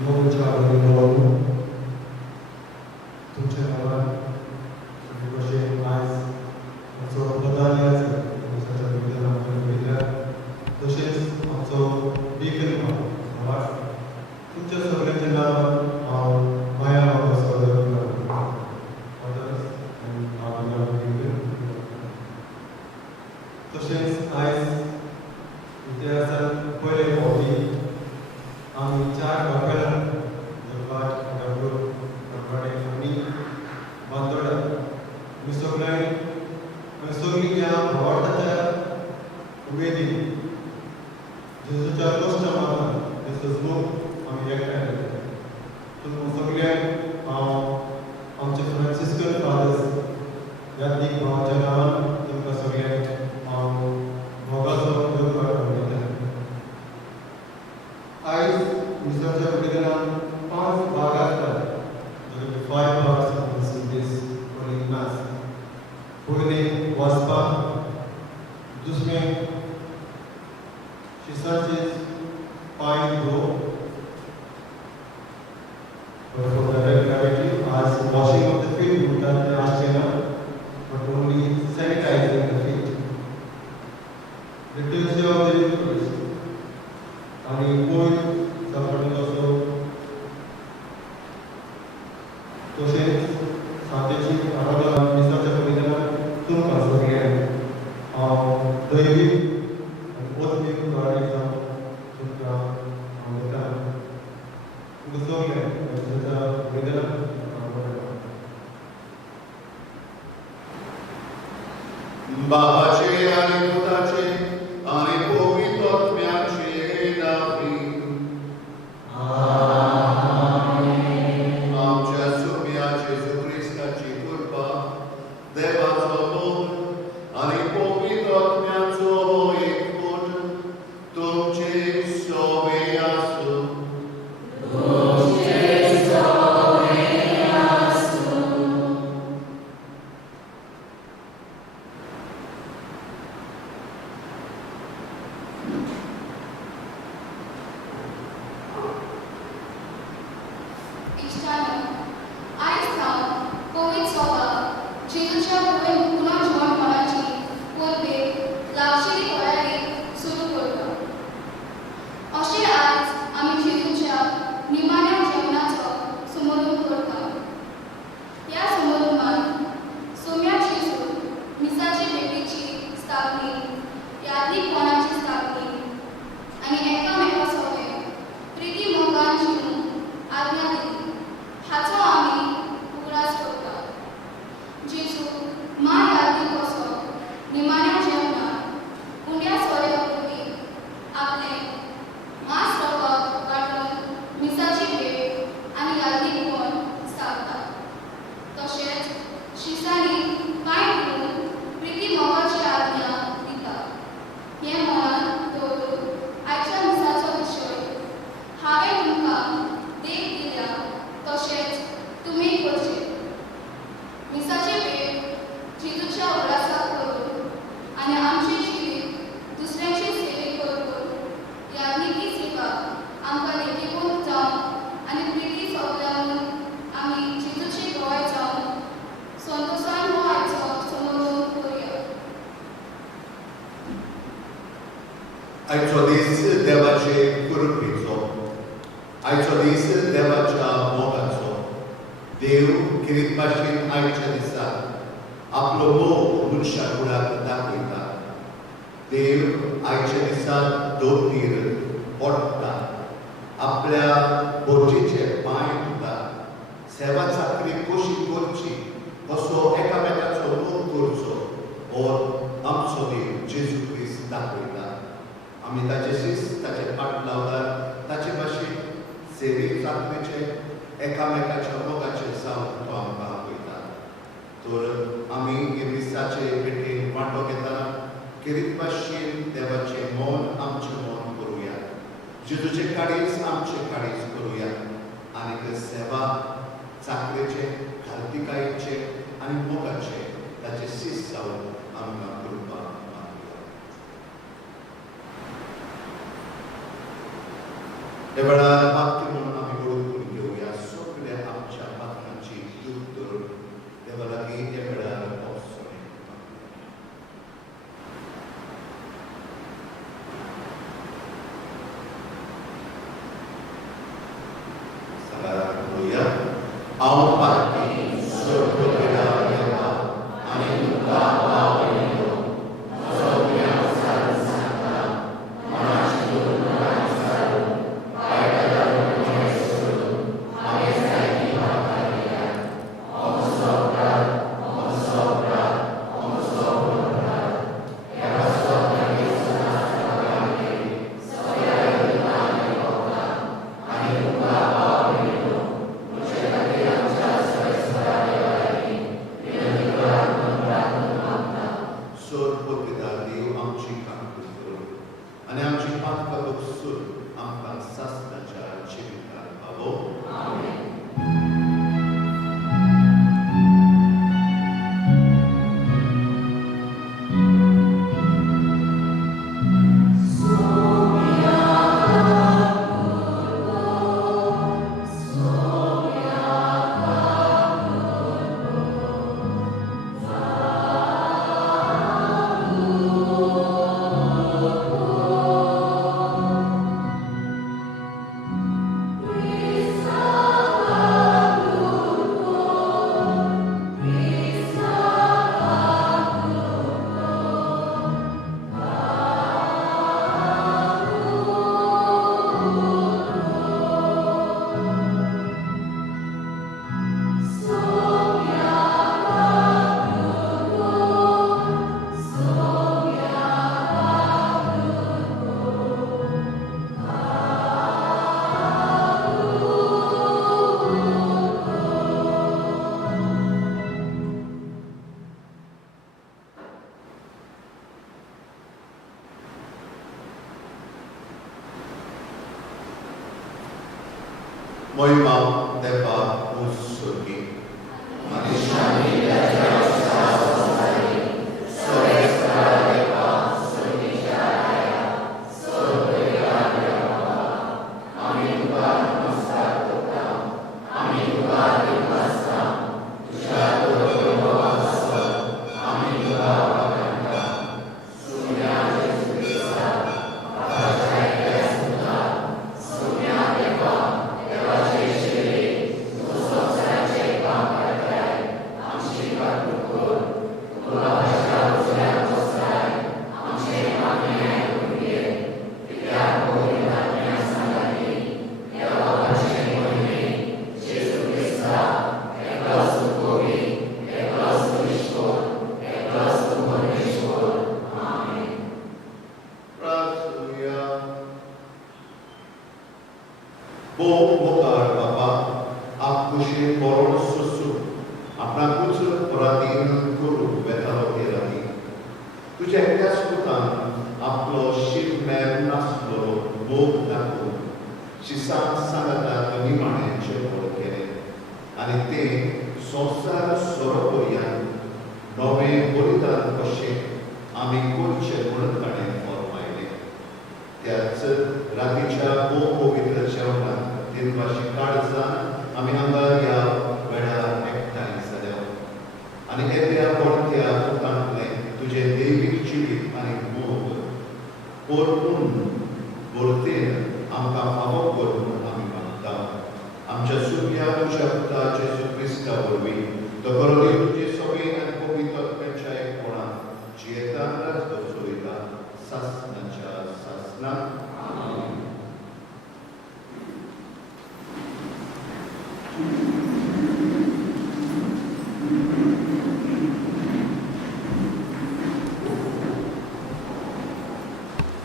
मोगच्या आवडीनो तुमच्या गावात कशे आज आमचो प्रधान आसा दिवसाच्या भितर आमच्या भितर तशेंच आमचो बेकर गावात तुमच्या सगळ्यांच्या नांवान हांव माया बाबा सदर तशेंच आयज इतिहासान पयले फावटी आमी 4 बापेलां जगपाट गांवडोळ गणपाडे आनी बांदोडा आमी सगळीं ह्या भावार्थाच्या उमेदीन जेजूच्या कश्टमानान ते सजमूक आमी एकठांय जातात तुमकां सगळ्यांक हांव आमचे फ्रांसिस्कन फादर्स यात्रीक भावाच्या नांवान तुमकां सगळ्यांक हांव मोगाचो उपकार मानयता आयज मिसाच्या कुडीदारान 5 भाग आसतात there are 5 parts in this holy mass पयलें वाचपाक दुसरें शिसाचें पांय धुवप but for direct gravity as washing of the feet म्हणटात तें आसचें ना but only sanitizing the feet the Tuesday of the Eucharist आणि कोण सापडून असो तशेंच सांतेची आराधना मिसाच्या पवित्रान तुमकां सगळ्यांक हांव दैवीक आनी ओत्मीक गाडी जावन तुमकां हांव दिता तुमकां सगळ्यांक मिसाच्या पवित्रान बाबाचे आणि पुताचे आणि पवित्र आत्म्याचे नावे आमच्या सुम्याचे येशू ख्रिस्ताची कृपा देवाचो मोग आणि पवित्र आत्म्याचो एकवट तुमचे सोबे आसूं इश्टांनो, आयज हांव कोवीड सोबत जेजूच्या कुडीन पुनः जिवन करपाची परबेक लागशिल्ली तयारी सुरू करता अशें आयज आमी जेजूच्या निमाण्या जेवणाचो समारोप करता ह्या समारोपांत सोम्याक जेजू मिसाचे भेटीची स्थापनी यादीकपणाची स्थापनी आनी एकामेका सगळे प्रिती मोगान जिवूंक आज्ञा दिली हाचो आमी उगडास करता जेजू माय यादी कसो निमाण्या जेवणाक उंड्या सोऱ्या पयलीं आपलें मांस रगत वांटून मिसाची भेट आनी यादीकपण स्थापता तशेंच शिसांनी पांय धुवन प्रिती मोगाची आज्ञा दिता हें मनांत दवरून आयच्या मिसाचो विशय हांवें तुमकां देख दिल्या तशेंच तुमी करचें मिसाची भेट जेजूच्या उगडासाक करून आनी आमचें जिवीत दुसऱ्यांचे सेवेक करून यादनिकी सेवा आमकां नेटिकून जावन आनी प्रिती सोगल्यान आमी जेजूचे गोंय जावन संतोशान हो आयचो समारोप करुया आयचो दीस देवाचे कृपेचो आयचो दीस देवाच्या मोगाचो देव किरीत भाशेन आयच्या दिसा आपलो मोग मनशा कुळाक दाखयता देव आयच्या दिसा दोतोर ओडटा आपल्या बोटीचे पांय धुता सेवा चाकरी कशी करची कसो एकामेकाचो मोग करचो हो आमचो देव जेजू ख्रिस्त दाखयता आमी ताचे शिस्त ताचे पाट लावतात ताचे भाशेन सेवे चाकरीचे एकामेकाच्या मोगाचे जावन तो आमकां आपयता तर आमी हे मिसाचे भेटेन वांटो घेतना किरीत भाशेन देवाचें मौन आमचें मौन करुया जेजूचें काळीज आमचें काळीज करुया आनी सेवा चाकरेचे घालतिकायेचे आनी मोगाचे ताचे शिस्त जावन आमकां कृपा मागुया हे वेळार वाक्य म्हणून आमी सोर पोतिदा देव आमची कामगीर करून आनी आमची पातकां बगसून आमकां सासणाच्या जिवितांत पावो. Moima deba usugi. Manishani deba sasari. Sorestra deba sunisharaya. Soreya deba. Aminubar masatukam. Aminubar dimasam. Tushadu dibawasa. Aminubar vakanda. Sunya jesukisa. Pasai kesuta. Sunya deba. Bom mokar Bapa, akushi koron susu, आपला कुचल पराधीन करू बेतालो केलानी. तुझ्या एकट्या सुतान आपलो शीत मेर नासलो मोग दाखोवन शिसाक सांगता निमाणेचे बोल केले आनी ते संसार सोरोपर्यंत नवे बलिदान कशें आमी करचे म्हणून ताणें फरमायलें. त्याच रातीच्या पवित्र जेवणात दिनवाशी काळजान आमी हांगा ह्या वेळार एकठांय जाल्या आनी येद्या पडत्या पुतांतलें तुजें दैवीक जिवीत आनी मोग परतून परतेन आमकां फावो कर म्हूण आमी मागता. आमच्या सुर्या तुज्या पुता जेजू क्रिस्ता वरवीं तो बरो देव तुजे सगळे आनी पवित्र आत्म्याच्या एकपणान जियेता रात चलयता सासणाच्या सासणाक.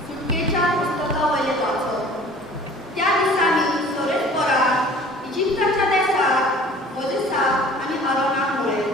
सुटकेच्या पुस्तकावयले वाचप. त्या दिसांनी सोरेस्पोरान इजिप्ताच्या देशात मोजेसाक आनी आरोनाक म्हळें,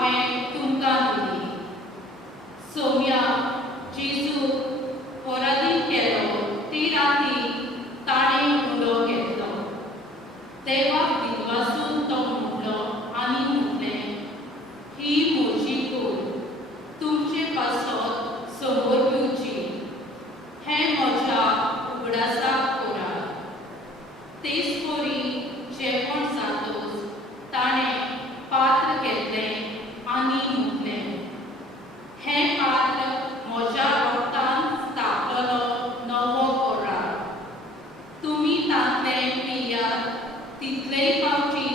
हांवें तुमकां दिली. सोम्या जेजू पराधीन केलो ते राती ताणें उलो घेतलो. देवाक दिवासून तो म्हणलो आनी म्हणलें, ही म्हजी कूड, तुमचे पासत समोर घेवची. हें म्हज्या उगडासाक करात. तेच परी जेवण जातच ताणें पात्र घेतलें आनी म्हणलें, हें पात्र म्हज्या रोगतान स्थापलेलो नवो करार. तुमी तांतलें पियात, तितलेय फावटी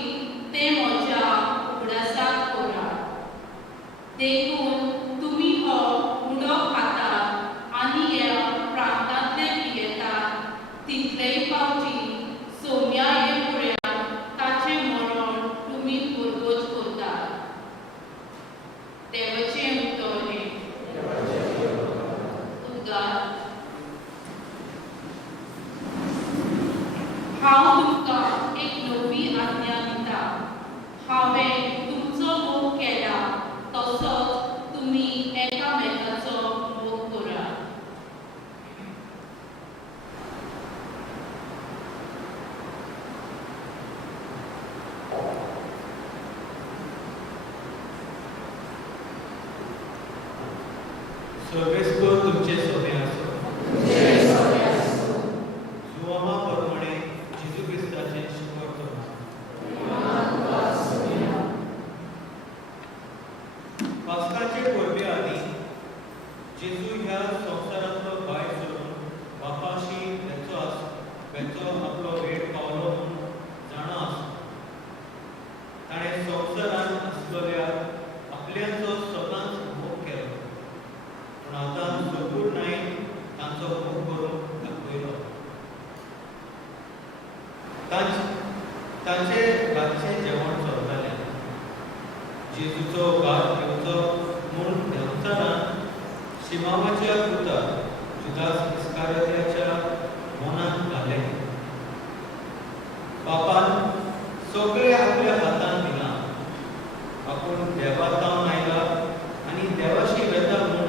तें म्हज्या उगडासाक करात. देखून तुमी हो उंडो खातात आनी ह्या प्रांतांतले पियेतात, तितलेय फावटी सोम्या येवपर्यंत ताचें मरण तुमी परगोच करतात. देवाचें उतोलें. उद्गार. हांव तुमकां एक नवी आज्ञा दिता. हांवें तुमचो मोग केला तसोच तुमी एकामेकाचो मोग करात. सर्वेस्पर तुमचे सोबे आसो. सुवामा प्रमाणे जेजू क्रिस्ताचे शुभर करता. पास्काचे परबे आदी जेजू ह्या संवसारांतलो भायर सरून बापाशी वेचो आपलो वेळ पावलो म्हूण जाणो आसा. ताणें संवसारांत आसलेल्या आपल्याचो स्वतांच मोग केलो, पूण आतां संपूर्णायेन तांचो मोग करून दाखयलो. तांचे रातचें जेवण चलतालें. जेजूचो घात घेवचो म्हूण देंवचारान शिमावाच्या पुताक जुदास इस्कारियोताच्या मनांत घालें. बापान सगळें आपल्या हातांत दिलां. आपूण देवा जावन आयला आनी देवाशी वेता म्हूण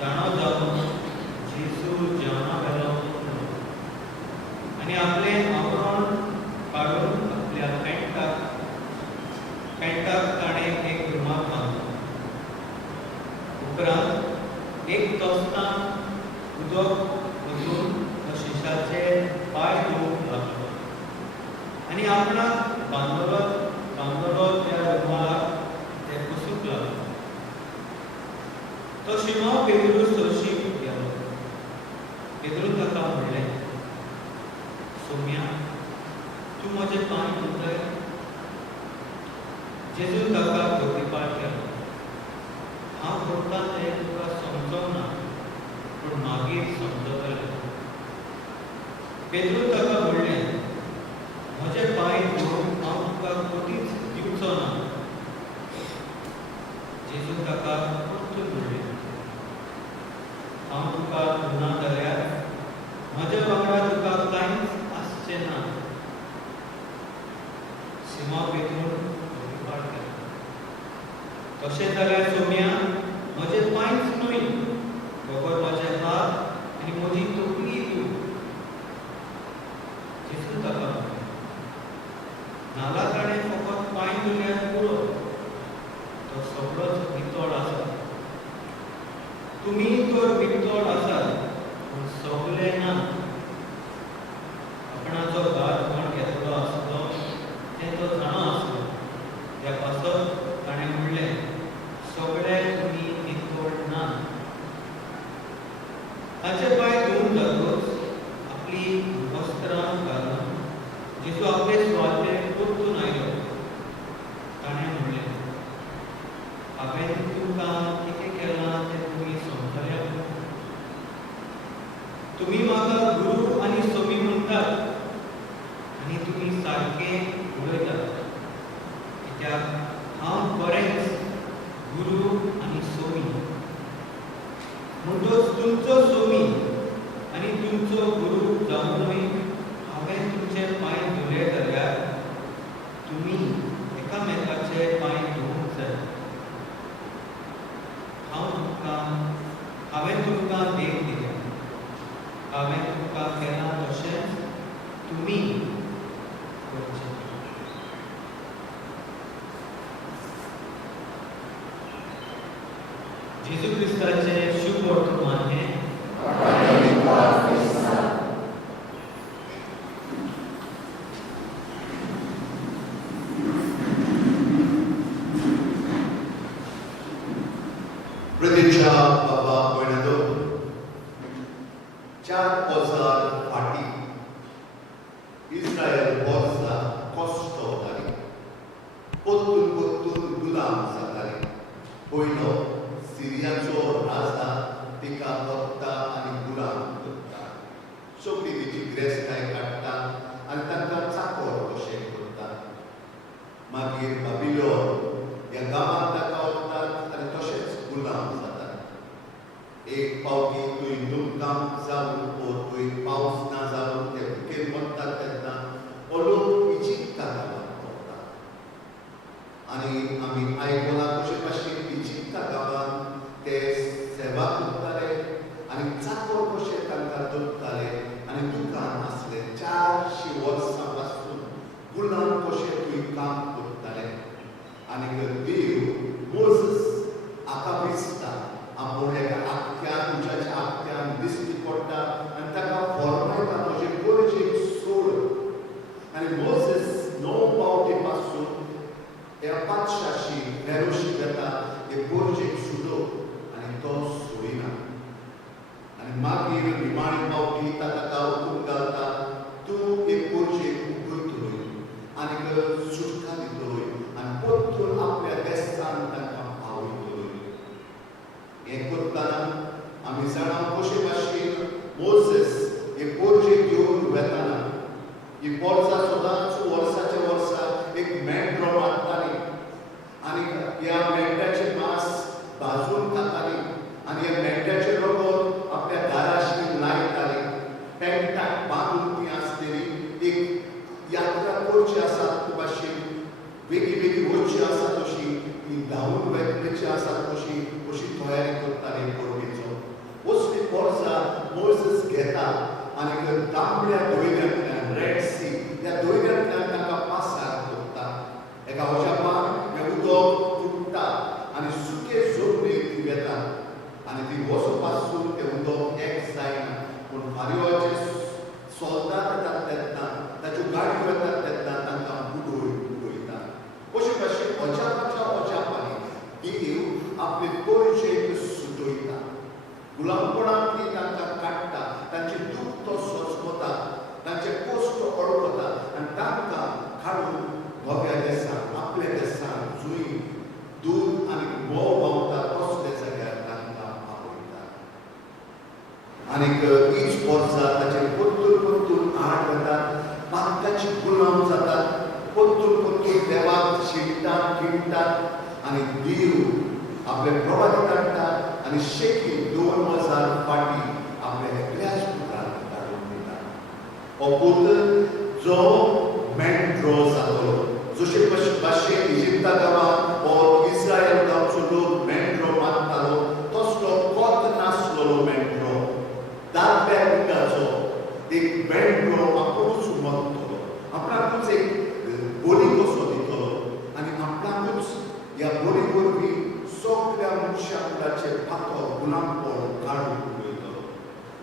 जाणो जावन जेजू जेवणा वेलो आनी आपलें आवरण काडून आपल्या पॅन्टाक ताणें एक रुमाल बांदलो. उपरांत एक तोस्तान उदक ओतून शिशाचे पांय धुवंक लागलो आनी आपणाक बांदलोलो त्या रुमालाक ते पुसूंक लागलो. तो शिमोन पेद्रूस तळशीक गेलो. पेद्रू ताका म्हणलें, सोम्या, तूं म्हजें पांय धुतय? जेजू ताका प्रतिपाद केलो, हांव करतां तें तुका समजोंक ना, पूण मागीर समजतलें. पेद्रू ताका म्हणलें, म्हजें पांय धुवंक हांव तुका कधीच दिवचो ना. जेजू ताका परतून म्हणलें, हांव तुका धुना जाल्यार म्हज्या वांगडा तुका कांयच आसचें ना. सिमोन पेद्रून प्रतिपाद केलो, तशें जाल्यार सोम्या, म्हजें पांयच न्हय, बरोबर म्हजे हात आनी म्हजी तोकली धुव. जेजू ताका म्हणलें, नाला ताणें फकत पांय धुल्यार पुरो, तो सगळोच नितळ आसा. तुमी तर नितळ आसात, पूण सगळे ना. आपणाचो घात कोण घेतलो आसलो तें तो जाणो आसलो. त्या पासत ताणें म्हणलें, सगळे तुमी नितळ ना. ताचे पांय धुवन जातूच आपली वस्त्रां घालून जेजू आपले स्वाते परतून आयलो. ताणें म्हणलें, हांवें तुमकां कितें केलां तें तुमी समजल्यात. तुमी म्हाका गुरू आनी सोमी म्हणटात आनी तुमी सारके उलयतात, कित्याक हांव बरेंच गुरू आनी सोमी. म्हणटच तुमचो सोमी आनी तुमचो गुरू जावनूय हांवें तुमचे पांय धुले जाल्यार तुमी एकामेकाचे पांय धुवंक जाय. हांवें तुमकां देव दिल्या, हांवें तुमकां केलां तशेंच तुमी करचें. जेजू क्रिस्ताचें शुभ वर्तमान हें प्रतीक्षा बाबा Bernardo 4000 फाटी इस्रायल वर्सां कश्ट जाली, परतून गुलाम जाताली. पयलो सिरियाचो राजा तिका बगता आनी गुलाम करता, सगळी तिची गिरेस्ताय काडटा आनी तांकां चाकर कशें करता. मागीर बाबिलोन ह्या गांवांत ताका व्हरतात आनी तशेंच गुलाम जातात. एक पावटी तुवें दुमकाम जावन वो तुवें पावस ना जावन ते भुकेन मरतात तेन्ना हो लोक इजिप्ता गांवांत पावता. आनी आमी आयकलां कशे भाशेन इजिप्ता गांवांत ते सेवा करताले आनी चाकर कशे तांकां दवरताले आनी दुकान आसले. 400 वर्सां पासून गुलाम कशे तुवें काम करताले. आनी देव मोसेस आकापिस्ता आपूण एका आख्यान उज्याच्या आख्यान दिश्टी पडटा आनी ताका फॉर्मायता म्हजे गरजेक सोड. आनी मोसेस 9 पावटी पासून ह्या पातशाशी फेरोशी घेता हे गरजेक सोडोवप आनी तो सोडिना. आनी मागीर निमाणी पावटी ताका हुकूम घालता, तूं एक गरजेक उगयतलोय आनी सुटका दितलोय आनी परतून आपल्या देशांत तांकां पावयतलोय. हें करतना आमी जाणा कशे भाशेन मोसेस हे गरजेक घेवन वेताना ही वर्सां सदांच वर्साच्या वर्सा एक मेंढरो मारताली आनी ह्या मेंढ्याचें मांस भाजून खाताली आनी ह्या मेंढ्याचें रगत आपल्या दाराशी लायताली. टेंटाक बांदून ती आसलेली एक यात्रा करची आसा ते भाशेन वेगळी वचची आसा तशी ती धांवून वेचची आसा तशी अशी तयारी करताली परबेचो. असली वर्सां मोसेस घेता आनी तांबड्या दोंगरांतल्यान रेड सी ह्या दोंगरांतल्यान तांकां पासार करता. एका वजापान हें उदक फुट्टा आनी सुके जमनीक ती वेता आनी ती वचो पासून तें उदक एक जायना. पूण फारीवाचे सोल्दाद येतात तेन्ना ताच्यो गाडयो येतात तेन्ना तांकां बुडयता. अशे भाशेन अजापांनी देव आपले गरजेक सुटयता. गुलामपणांतली तांकां काडटा, तांचे दूख तो सोंसता, तांचे कश्ट अडकता आनी तांकां काडून नव्या देशांत आपल्या देशांत जूंय दूद आनी मोव व्हांवता तसले जाग्यार तांकां पावयता. आनीक हीच वर्सां ताचेर परतून आड वतात, पातकाची गुलाम जातात, परतून देवाक शिंकतात किणटात आनी देव आपले प्रवादी काडटात आनी शेकी 2000 फाटी आपल्या एकल्याच पुत्राक धाडून दिता. हो पुत्र जो मेंढरो जातलो, जशे भाशेन इजिप्ता गांवांत हो इस्रायल गांवचो लोक मेंढरो मारतालो तसलो कोत नासलोलो मेंढरो, दादल्या पिकाचो एक मेंढरो आपुणूच मरतलो, आपणाकूच एक बोली कसो दितलो आनी आपणाकूच ह्या बोली वरवीं सगळ्या मनशांचे पातळ गुलामपण काडून उडयतलो.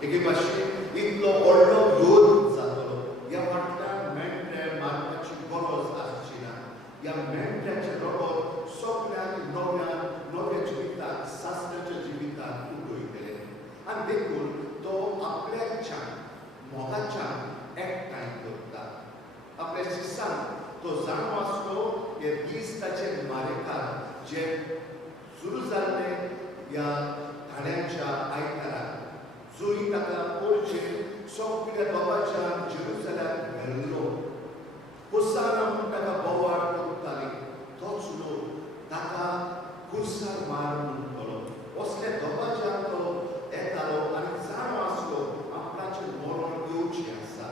एके भाशेन इतलो व्हडलो योद्ध जातलो. ह्या फाटल्यान मेंढरे मारपाची गरज आसची ना. ह्या मेंढऱ्याचें रगत सगळ्यांक नव्या जिविताक सासऱ्याच्या जिविताक उडयतलें आनी देखून तो आपल्याच्यान मोगाच्यान एकठांय करता. आपल्या शिसांक तो जाणो आसलो हे दीस ताचे मारेकार जे सुरू जाल्ले ह्या थाण्याच्या आयताराक, जूंय ताका पोरचेर सगळ्या बाबाच्यान जेरुसलेमाक व्हेल्लो. हुसाना म्हूण ताका बोवाळ करताली, तोच लोक ताका खुर्सार मार म्हणटलो. असले बाबाच्यान तो येतालो आनी जाणो आसलो आपणाचें मरण येवचें आसा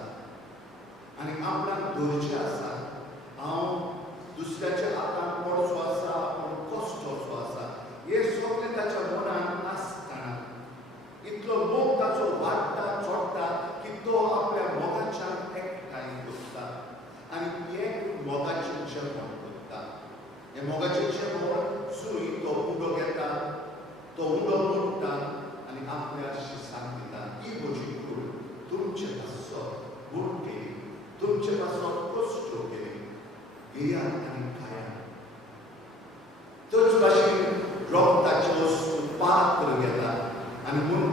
आनी आपणाक धरचें आसा. हांव दुसऱ्याच्या हातान पडचो आसा, पूण कश्टचो आसा, हे सगळें ताच्या मनान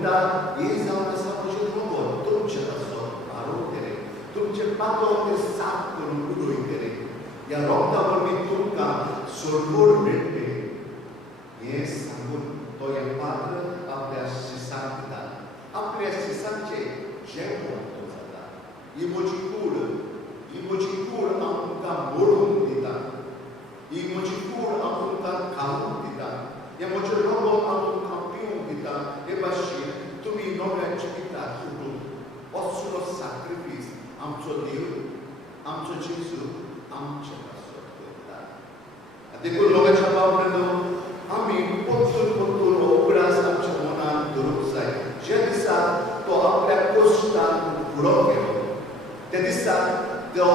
म्हणटा हे जावन आसा म्हजें रोगोत तुमचे पासून वाडोवतले तुमचे पातळ ते साफ करून उडयतले ह्या रोगता वरवीं तुमकां सोडवण मेळटली हें सांगून तो हें पात्र आपल्या शिसांक दिता आपल्या शिसांचे जेवण तो जाता ही म्हजी कूड हांव तुमकां मोडून दिता ही म्हजी कूड हांव तुमकां खावूंक दिता हें म्हजें रगत हांव तुमकां पिवूंक दिता हे भाशेन तुमी नव्या जिविताक उठून असलो सॅक्रिफीस आमचो देव आमचो जेजू आमचे पासून करता देखून लोकांच्या बाबतींत आमी परतून उगडास आमच्या मनांत दवरूंक जाय जे दिसाक तो आपल्या कश्टान फुडो गेलो त्या दिसाक तो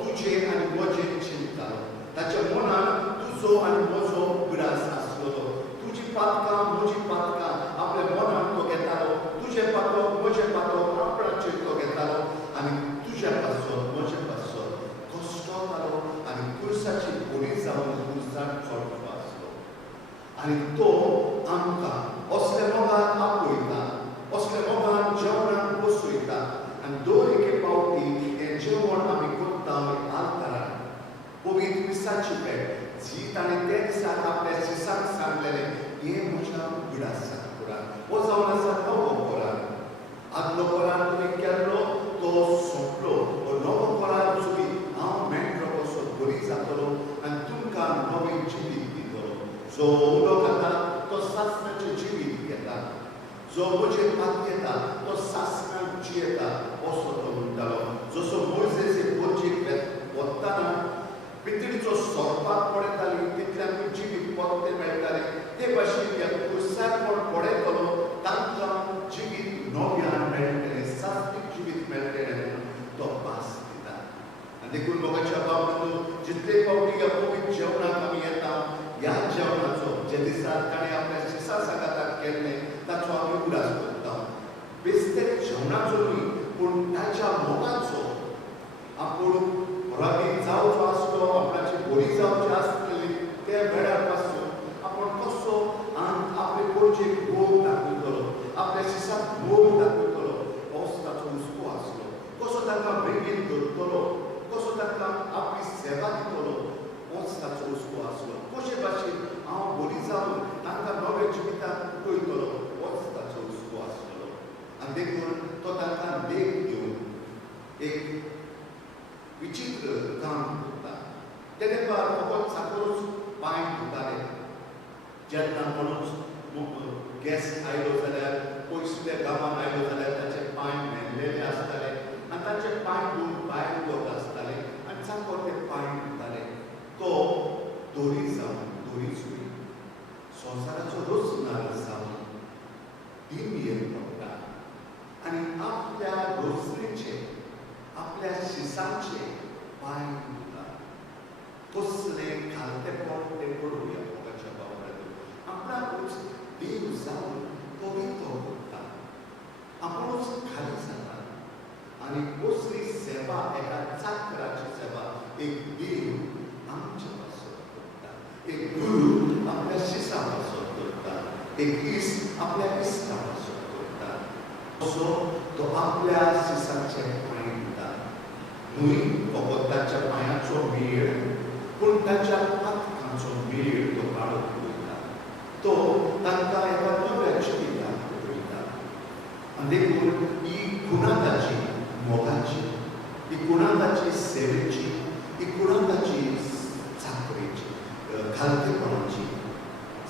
तुजे आनी म्हजें चिंततालो ताच्या मनान तुजो आनी म्हजो उगडास आसलोलो तुजी पातकां म्हजी पातकां आपल्या मनान तो घेतालो तुजें पातक म्हजें पातक आपणाचेर तो घेतालो आनी तुज्या पासून म्हजे पासून कश्टालो आनी कुर्साची बोली जावन कुर्सार चडलो आसलो आनी तो आमकां असल्या मोगान आपयता असल्या मोगान जेवणाक बसयता आनी दर एके फावटी हें जेवण आमी करता आल्तारान पवित्र विसाची भेट जी ताणें त्या दिसाक आपल्या शिसाक सांगलेलें हें म्हज्या उगडासा कुरान हो जावन आसा नवो कोरान आदलो कोरान तुमी केल्लो तो सोंपलो हो नवो कोरान तुमी हांव मेळटलो कसो बरी जातलो आनी तुमकां नवें जिवीत दितलो जो उलो खाता तो सासणाचें जिवीत घेता जो म्हजेर हात घेता तो सासणाक जियेता असो तो म्हणटालो जसो मोइसेस वचीक वतना पितळीचो सोरपाक पडटाली तितल्यान जिवीत परते मेळटाले ते भाशेन ह्या कुर्सार कोण पडयतलो तांकां जिवीत नव्यान मेळटलें सात्वीक जिवीत मेळटलें म्हणून तो भास दिता आनी देखून लोकांच्या बाबतींत जितले फावटी ह्या पवित्र जेवणाक आमी येता ह्या जेवणाचो जे दिसा ताणें आपल्या शिसा सांगाताक केल्लें ताचो आमी उडास करता बेस्तेक जेवणाचो न्ही पूण ताच्या मोगाचो आपूण घरांत जावचो आसलो आपणाची बोली जावची आसतली त्या वेळार पासून आपूण कसो आपले पोरचेक मोग दाखयतलो आपल्या शिसाक मोग दाखयतलो असो ताचो हुस्को आसलो कसो तांकां बेगीन धरतलो कसो तांकां आपली सेवा दितलो होच ताचो हुस्को आसलो कशे भाशेन हांव बरी जावन तांकां नव्या जिविताक उडयतलो होच ताचो हुस्को आसलो आनी देखून तो तांकां देख दिवन एक विचित्र काम करता तेणे पार फकत साकरूच पांय धुताले जेन्ना कोणूच गॅस्ट आयलो जाल्यार पयसुल्या गांवांत आयलो जाल्यार ताचे पांय मेल्लेले आसताले आनी ताचे पांय धुवन भायर वत आसताले आनी चाकर ते पांय धुताले तो दोरी जावन दोरी सुरी संवसाराचो रोजगार जावन दिमेर पडटा आनी आपल्या रोजरीचे आपल्या शिसांचे पांय धुता कसलें घालतेपण तें पळोवया लोकांच्या बाबतींत आपणाकूच देव जावन पवित्र करता आपुणूच खाली जाता आनी कसली सेवा एका चाकराची सेवा एक देव आमच्या पासून करता एक गुरू आपल्या शिसा पासून करता एक इश्ट आपल्या इश्टा पासून करता असो तो आपल्या शिसाचे पांय धुता न्हय फकत ताच्या पांयाचो मेळ पूण ताच्या पातकांचो मेळ तो काडून उडयता तो तांकां एका नव्या जिविताक उडयता आनी देखून ही गुणाताची मोगाची ही गुणाताची सेवेची ही गुणाताची चाकरेची घालतेपणाची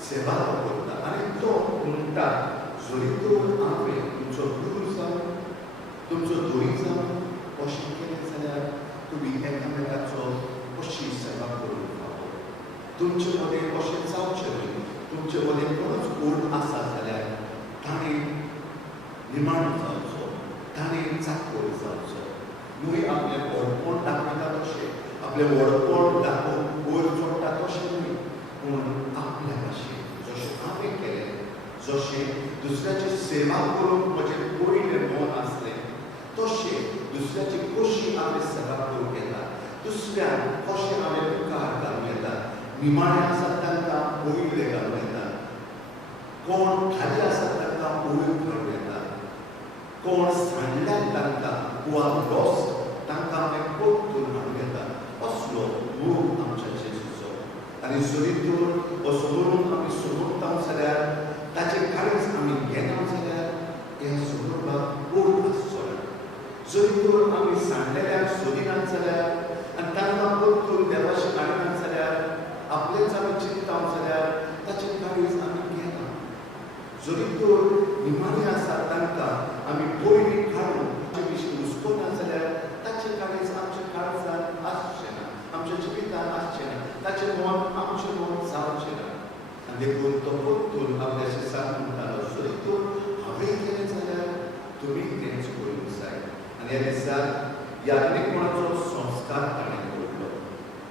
सेवा करता आनी तो म्हणटा जरी करून हांवें तुमचो गुरू जावन तुमचो धोरी जावन अशें केलें जाल्यार तुमी एकामेकाचो अशी सेवा करूंक फावो तुमचे मदें अशें जावचें न्ही तुमचे मदें कोणूच कोण आसा जाल्यार ताणें निमाण जावचो ताणें चाकर जावचो न्हय आपलें व्हडपण दाखयता तशें आपलें व्हडपण दाखोवन वयर चडटा तशें न्ही पूण आपल्या भाशेन जशें हांवें केलें जशें दुसऱ्याची सेवा करूंक म्हजें पयलें मन आसलें तशें दुसऱ्याची कशी हांवें सेवा करूंक येता दुसऱ्याक कशें हांवें मुखार घालूं येता निमाणे आसात तांकां पयले घालूं येता कोण खाली आसात तांकां तांकां ओळख काडूं येता. कोण सांडल्यात तांकां हू आर लॉस्ट तांकां आमी परतून हाडूं येता. असलो मोग आमच्या जेजूचो. आनी जरी तर असो म्हणून आमी सोदूंक जाल्यार ताचें काळीज आमी घेना जाल्यार ह्या सोदूंक ओड आसचो ना. जरी तर आमी सांडलेल्याक सोदिनात जाल्यार आनी तांकां परतून देवाचें हाडिनात जाल्यार आपलेच आमी चिंतता जाल्यार ताचें काळीज आमी घेना. जरी तर निमाणी आसा तांकां आमी पयलीं काडून ताचे विशीं हुस्कोना जाल्यार ताचें काळीज आमच्या काळजांत आसचें ना, आमच्या जिवितांत आसचें ना, ताचें मन आमचें मन जावचें ना. आनी देखून तो परतून आपल्याचें सांग म्हणटालो जरी तर हांवें केलें जाल्यार तुमी तेंच करूंक जाय. आनी ह्या दिसा याज्ञिकपणाचो संस्कार ताणें करलो.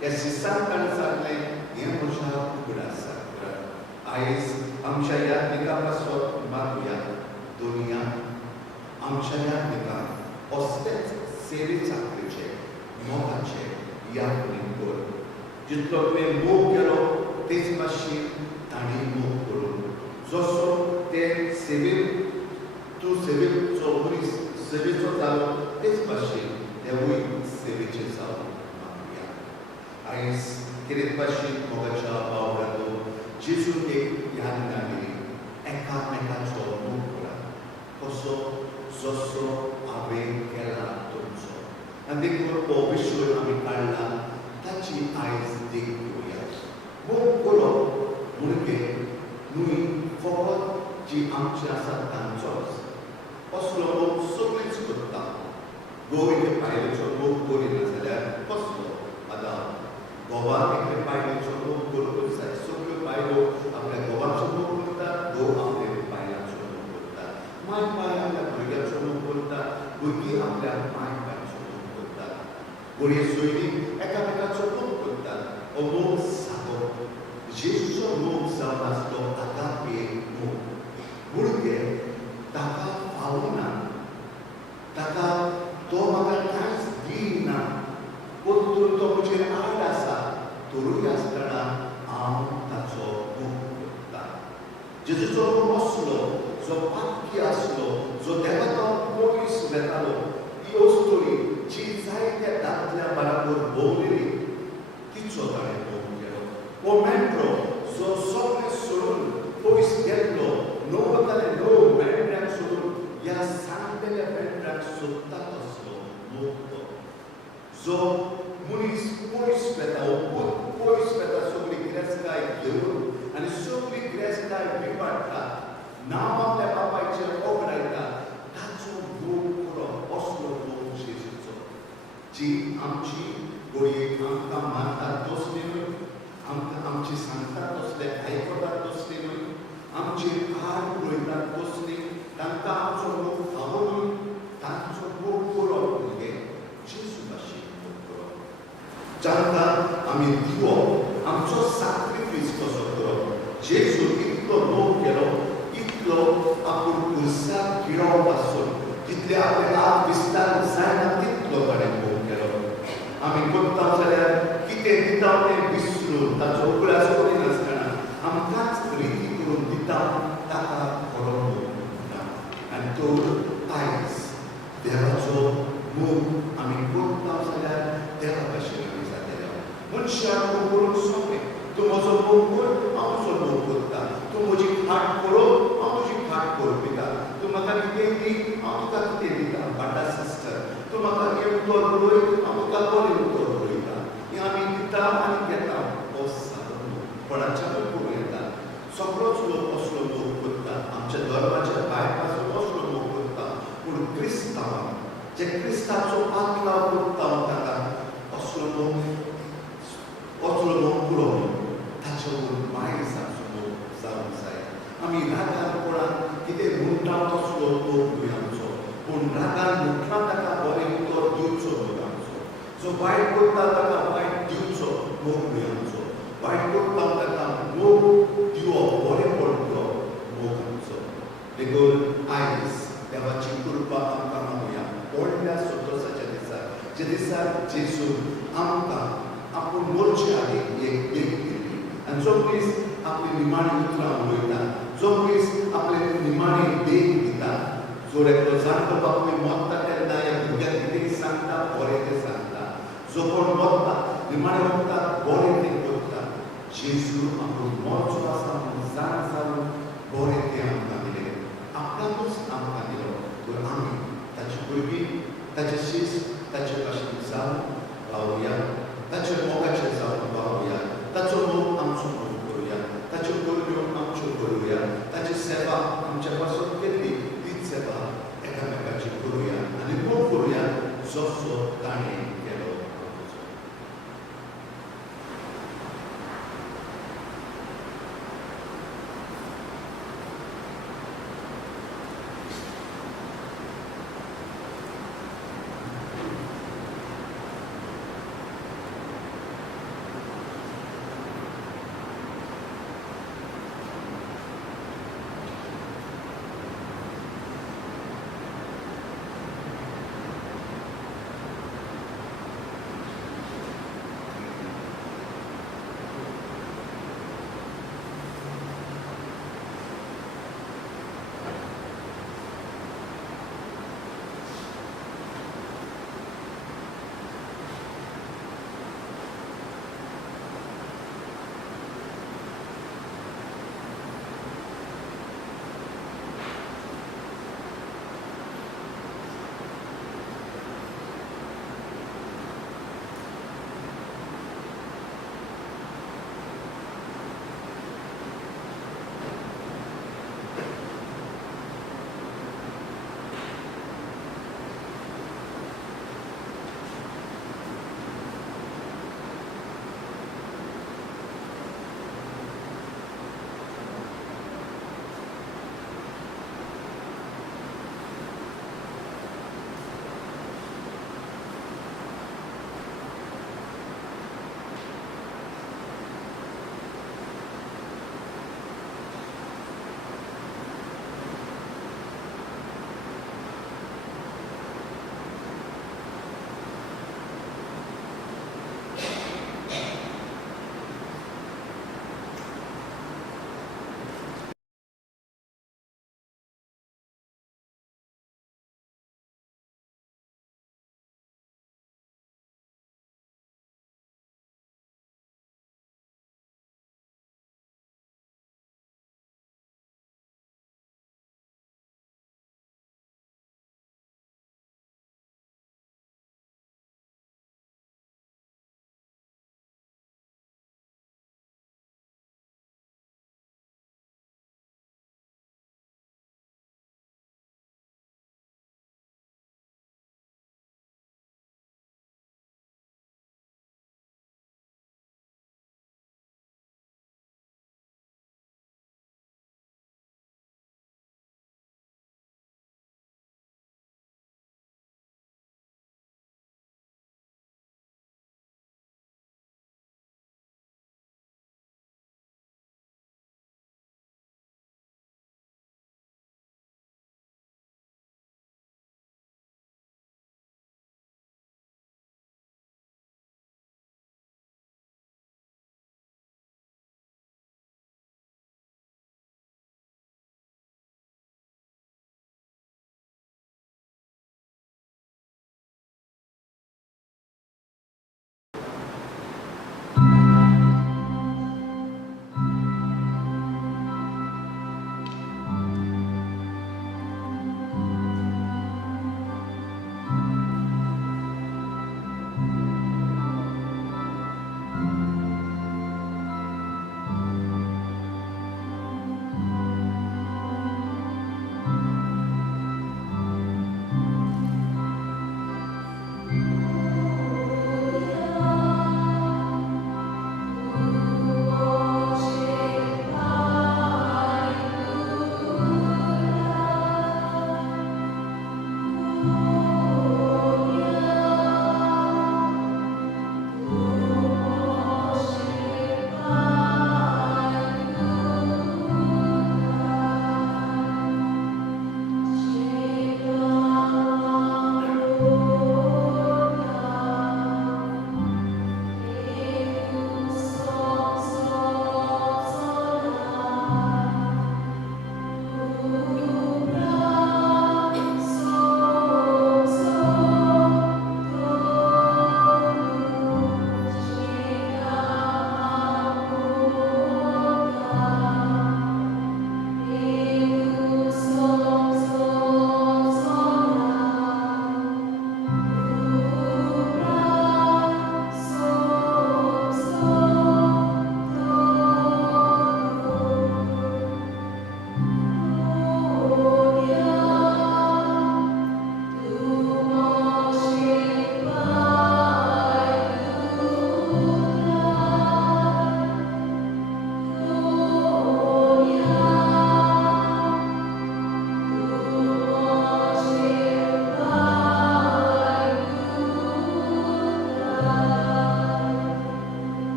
ह्या शिसाक ताणें सांगलें हें म्हज्या उगडासा. आयज आमच्या याज्ञिका पासत मागुया दुनिया आमच्या याज्ञिकाक असलेच सेवे चाकरीचे मोगाचे याज्ञीक कर. जितलो तुवें मोग केलो तेच भाशेन ताणें मोग करून जसो ते सेवेक तूं सेवेचो मनीस सेवेचो जालो तेच भाशेन देवूय सेवेचे जावं मागुया. आयज कितें भाशेन मोगाच्या भाव घालून जेजून एक याज्ञा दिली एकामेकाचो मोग करा कसो जसो हांवें केला तुमचो. आनी देखून हो विशय आमी काडला ताची आयज देख घेवया. मोग करप म्हणजे न्हय फकत जी आमची आसा तांचोच. असलो मोग सगळींच करता. गोंयचे बायलेचो मोग करिना जाल्यार कसलो. आतां घोवाक एकले बायलेचो मोग करूंकच जाय. सगळ्यो बायलो आपल्या घोवाचो मोग करतात, घोव आपल्या बायलाचो मोग करतात. माय बाय आपल्या भुरग्याचो मोग करता, भुरगीं आपल्या माय बायचो मोग करतात. घोडये सोयरीं एकामेकाचो मोग करतात. हो मोग सादो जेजूचो मोग जावन आसलो आगापे मोग. भुरगे ताका फावना, ताका तो म्हाका कांयच दिना, परतून तो म्हजेर आड आसा तरूय आसतना हांव ताचो मोग करता. जेजूचो मोग असलो जो पातकी आसलो, जो देवाचो पयस वेतालो. ही ओस्तोरी जी जायत्या दादल्या बाराबर भोंवलेली तिचो ताणें मोग केलो. हो मेंढरो जो सगळें सोडून पयस गेल्लो, णवताले णव मेंढऱ्यांक सोडून ह्या सांडलेल्या मेंढऱ्यांक सोदता तसलो मोग तो. जो मनीस पयस वेता, पयस वेता सगळी गिरेस्तकाय घेवन आनी सगळी गिरेस्तकाय विपाडटा, नांव आपल्या बापायचेर ओगडायता, ताचो मोग करप असलो मोग जेजूचो. जी आमची गोडयेक आमकां मारतात तसली न्हय, आमकां आमची सांगतात तसले आयकतात तसली न्हय, आमची आड उडयतात तसली, तांकां आमचो मोग फावो न्हय, तांचो मोग करप म्हणजे जेजू भाशेन मोग करप. जांकां आमी दिवप, आमचो सॅक्रिफायस कसो करप. जेजून इतलो मोग केलो, इतलो आपूण खुर्साक गिळोवप पासून जितले आपले हात विस्तार जायना तितलो ताणें मोग केलो. आमी करता जाल्यार कितें दिता तें विसरून ताचो उगडास करिनासतना आमकांच रिती करून दिता, ताका खरो मोग म्हणटा. आनी तो आयज देवाचो मोग आमी करता जाल्यार देवा भाशेन आमी जातले. मनशाक मोग करून सोंपें. तूं म्हजो मोग कर, हांव तुजो मोग करता. तूं म्हजी खाट करप, हांव तुजी खाट करपिता. तूं म्हाका कितें दी, हांव तुका कितें दिता. बाटा सिस्टर, तूं म्हाका हें उतर रोय, हांव तुका बरें उतर रोयता. हें आमी दिता आनी घेता. हो सादो मोग कोणाच्यानूय करूं येता. सगळोच लोक असलो मोग करता. आमच्या धर्माच्या भायर पासून असलो मोग करता. पूण क्रिस्तांव जे क्रिस्ताचो पातलाव करता ताका असलो मोग पुरोवन ताचे वरून मायज जावचो मोग जावंक जाय. आमी रागान कोणाक कितें म्हणटा तसलो मोग न्हय आमचो, पूण रागान म्हटला ताका बरें उतर दिवचो मोग आमचो. जो वायट करता ताका वायट दिवचो मोग न्हय आमचो. वायट करता ताका मोग दिवप, बरेंपण दिवप मोग आमचो. देखून आयज देवाची कृपा आमकां मागुया व्हडल्या संतोशाच्या दिसा, जे दिसा जेजून आमकां आपूण मरचे आदीं एक देख दिली. आनी जो मनीस आपली निमाणी उतरां उलयता, जो मनीस आपले निमाणी जो एकलो जाणटो बापूय मरता तेन्ना ह्या भुरग्याक कितें सांगता बरें तें सांगता जो कोण मरता निमाणें वखदा बरें तें करता जेजू आपूण मरचो आसा म्हूण जाण जावन बरें तें आमकां दिलें आपणाकूच आमकां दिलो तर आमी ताची भुरगीं ताचे शीस ताचे कशें जावन वावुया ताचे मोगाचेर जावन वावुया ताचो मोग आमचो मोग करुया ताच्यो गरज्यो आमच्यो करुया ताची सेवा आमच्या पासून केल्ली तीच सेवा एकामेकाची करुया आनी कोण करुया जसो ताणें केलो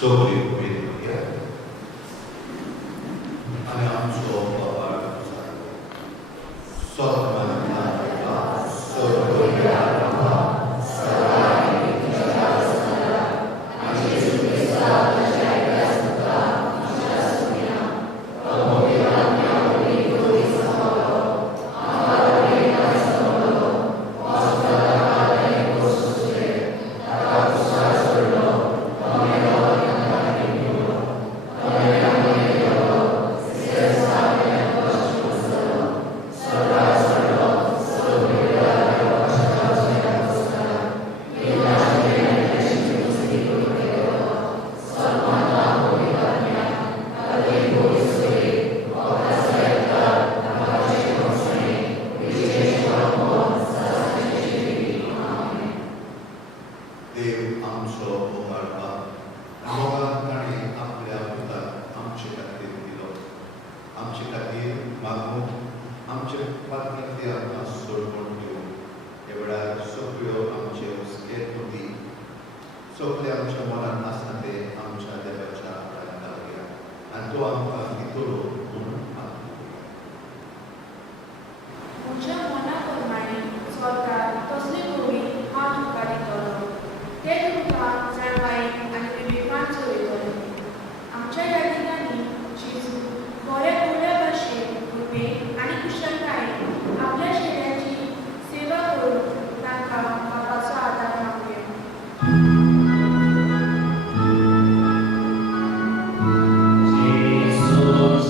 सगळी उमेद घ्या आणि आमचो बाबा स्वतंत्र देव आमचो उमारपा मोगान ताणें आपल्या पुताक आमचे खातीर दिलो आमचे खातीर मागून आमचे पात्रांतली आमकां सोडवण दिवं हे वेळार सगळ्यो आमचे हुस्के तुमी सगळे आमच्या मनांत आसा ते आमच्या देवाच्या आदारांत घालया आनी तो आमकां भितर म्हणून म्हज्या मना प्रमाणे स्वता तसले गोडी हांव तुका दितलो ते तुमकां जाणवायेन आनी विवेकान चलयतले आमच्या ह्या दिनांनी जेजू बरे बऱ्या भाशेन उमेद आनी कुशलतायेन आपल्या शेड्याची सेवा करून तांकां बापाचो आदार मागले Jesus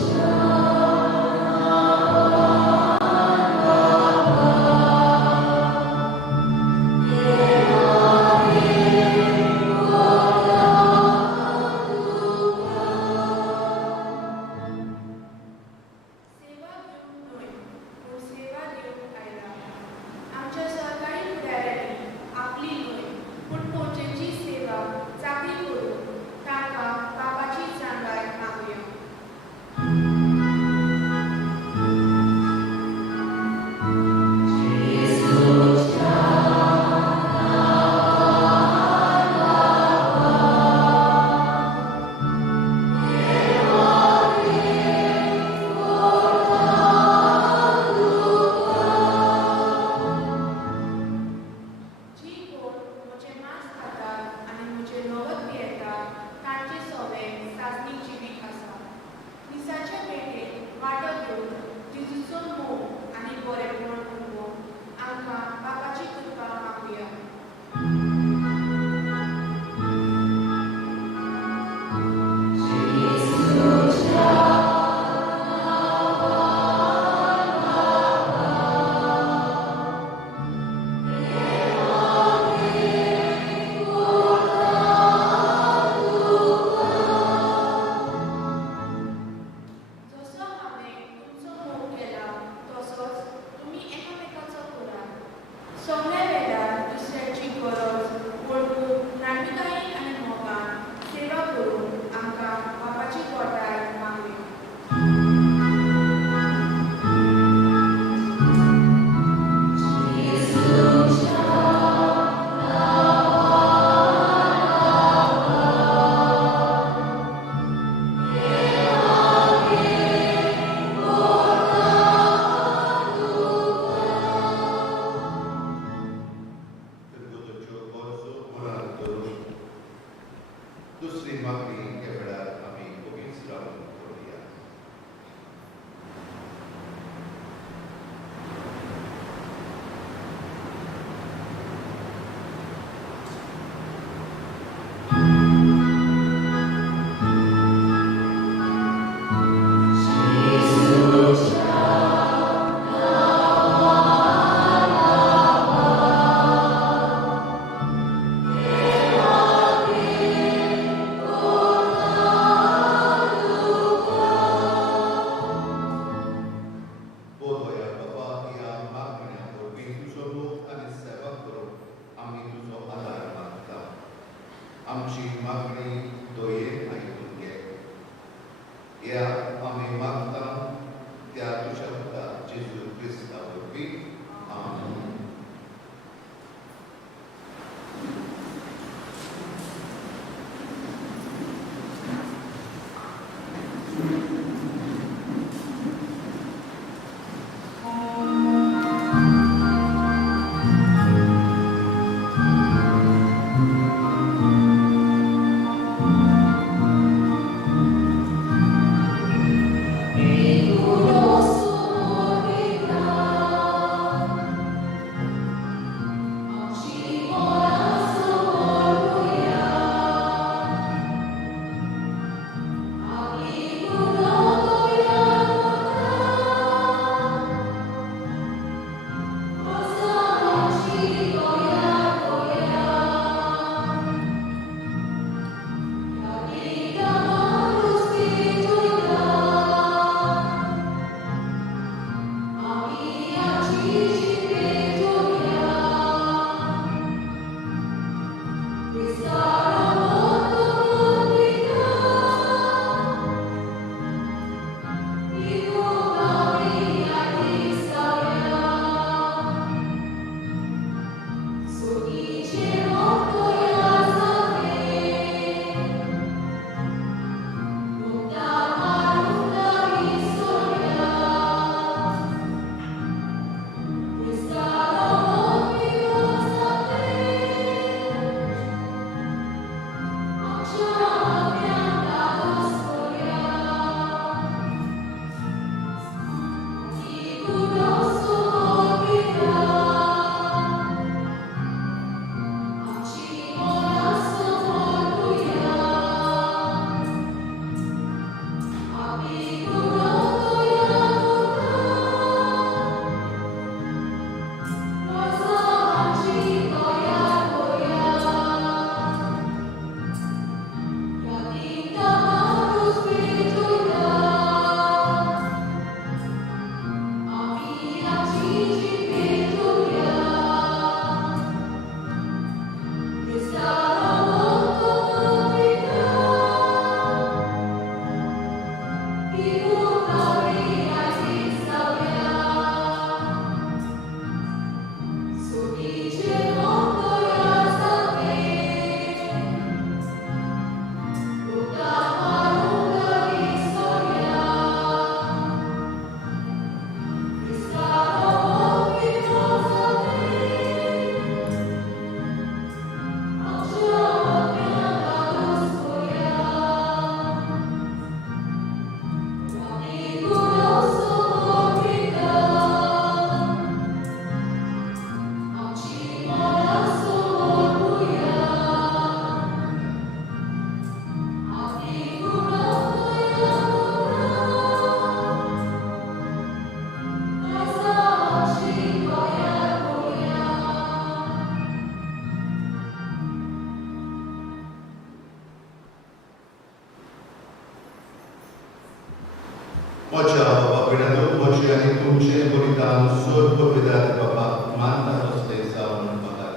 तुमचे बलिदान सोड पवित्रात बाबा मानतात असले जाऊन बघा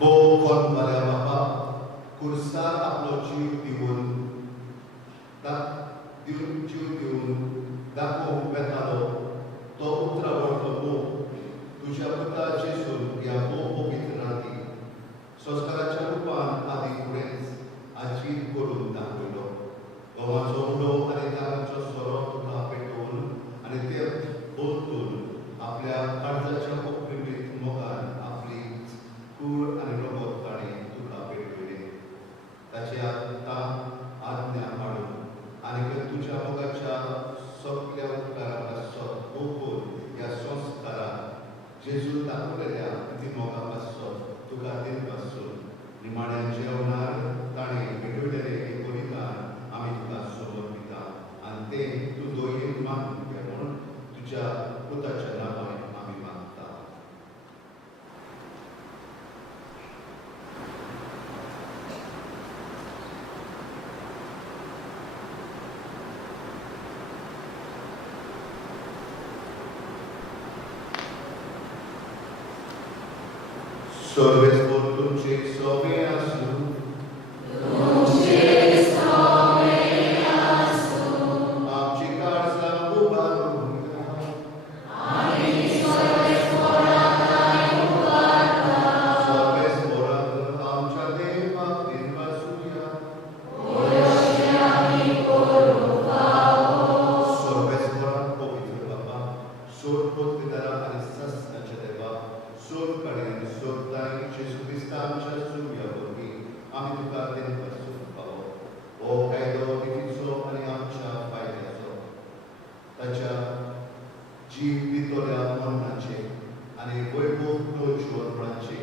हो कोण बऱ्या बाबा कुर्सार आपलो जीव दिवन जीव दिवन दाखोवंक वेतालो तो उतरावळतो मोग तुझ्या पुता जेसून ह्या पवित्र राती संस्काराच्या रूपान आदी फुडेंच आजीव करून दाखयलो गोवाचो उलो आनी तांचो सोरो तुका पेटोवन आनी ते ओतून आपल्या काळजाच्या अप्रिमीत मोगान आपली कूड आनी रगत ताणें तुका पेटयले ताची आत्ता आज्ञा पाळून आनी तुझ्या मोगाच्या सगळ्या उपकारा पासत ओपून ह्या संस्काराक जेजू दाखयलेल्या ती मोगा पासत तुका दिन पासून निमाण्या जेवणार ताणें पेटयलेले एक बलिदान आमी तुका समर्पिता आनी तें तूं दोयेन मानून घे म्हणून तुज्या पुताच्या नांवान आमी मागता Sorves por tuce sobe asu. Amci carza bubaruga. Sorves por amcia deva dirva suya. Sorves por povitra baba. Sor pot vidara anisas nachadeva. Sor karen sor ताई जेसू क्रिस्तांच्या सुव्यावरवी आमी तुका दिन पासून पावो हो कायदो नितीचो आनी आमच्या फायद्याचो ताच्या जीव दितोल्या मरणाचे आनी वैभव जीवनपणाचे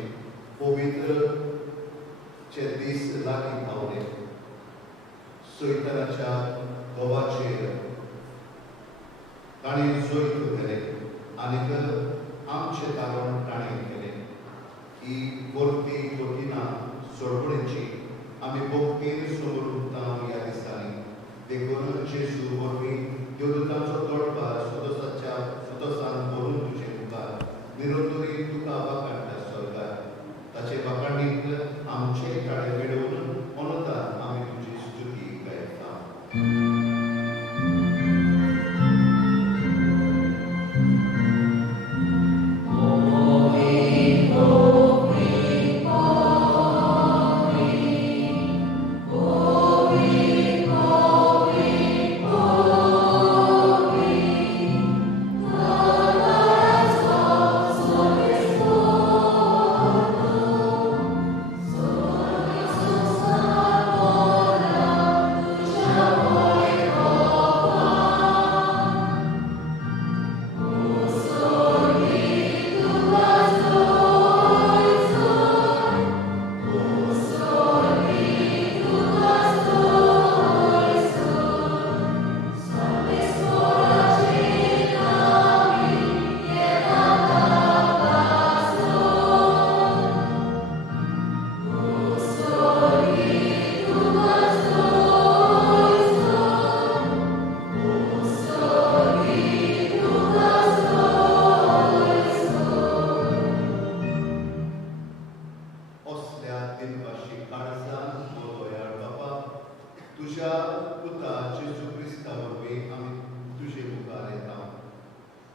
पवित्र चे दीस लागीं पावले सैतानाच्या घोवाचेर ताणें जोईत केले आनीक आमचें तारण ताणें केलें ही वर्ती कठिना सोडवण्याची आमी भक्तीन समोर उरता ह्या दिसांनी देखून जेजू वरवीं देवदूतांचो तोडपार सदोसान भरून तुजे मुखार निरंतरी तुका वाखाणटा स्वर्गार ताचे वाखाणीक आमचे काळे मेळोवन अनुदान आमी तुजी स्तुती गायता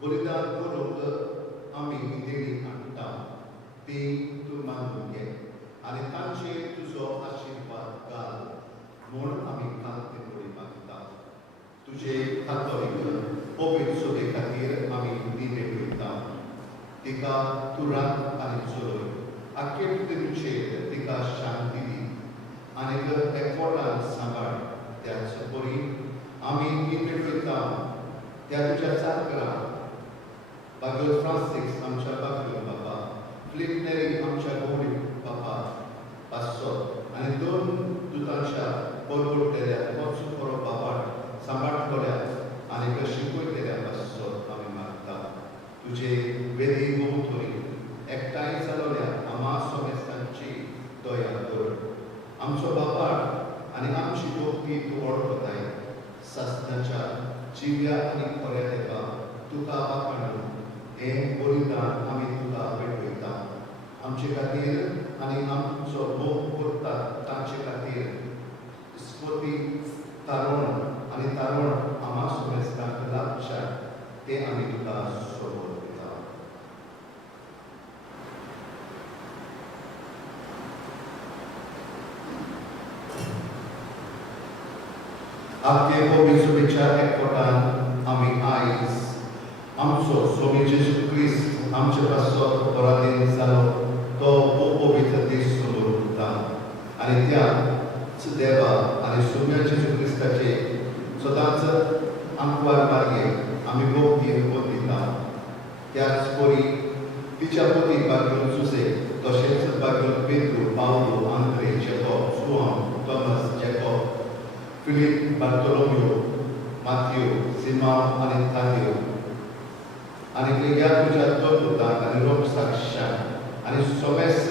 बलिदान करूंक आमी देवी हाडटा ती तूं मानून घे आनी तांचेर तुजो आशिर्वाद घाल म्हूण आमी कांती कडी मागता तुजे कातोलीक पवित्र सोबे खातीर आमी दिवे वयता तिका तूं रान आनी चलय आख्खे पृथ्वीचेर तिका शांती दी आनीक एकवटान सांबाळ त्याच बरी आमी दिवे वयता त्या तुज्या चाकराक Bagel Francis आमच्या बागल बाबा फिलिप नेरी आमच्या गौरी बाबा पासत आनी दोन दुतांच्या परवडलेल्या वचून बरो बाबाड सांबाळटल्या आनी शिकयलेल्या पासत आमी मागता तुजे वेदी भोवतणी एकठांय जालोल्या आमा सोमेस्तांची आमचो बापाय आनी आमची भक्ती तूं वळखताय सस्नाच्या जिव्या आनी खऱ्या देवा तुका वाखाणून हें बलिदान आमी तुका भेटयता आमचे खातीर आनी आमचो मोग करतात तांचे खातीर इस्कोती तारण आनी तारण आम्हा सुमेस्तांक लागच्या ते आमी तुका सोबत दिता आपले पवित्र विचार एकवटान आमी आयज आमचो स्वामी जेजू क्रिस्त आमचे पासत पराधीन जालो तो पवित्र दीस समोर उरता आनी त्या देवा आनी स्वामी जेजू क्रिस्ताचे सदांच आंकवार मार्गे आमी भक्ती दिता त्याच परी तिच्या पती बागेल जुसे तशेंच बागेल Pedro Paulo Andre Jacob Joao Thomas Jacob Philip Bartholomew Matthew Simao आनी तादेव आनी ह्या तुज्या दोतोरांक आनी लोक साक्षांक आनी सोमेस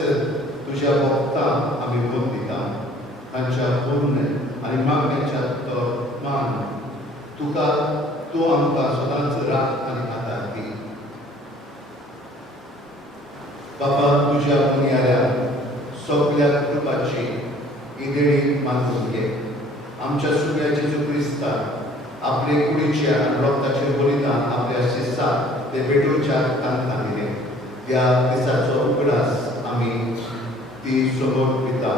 तुज्या भक्तांक आमी वंद दिता तांच्या पूर्ण आनी मागणेच्या मान तुका तूं आमकां सदांच राख आनी आदार दी बाबा तुज्या मुनियाऱ्याक सगळ्या कृपाची इदेणी मानून घे आमच्या सुम्या जेजू क्रिस्तान आपले कुडीच्या रक्ताचे बलिदान आपल्या शिसाक ते भेटोवच्या तांकां दिलें त्या दिसाचो उगडास आमी ती सोबत पिता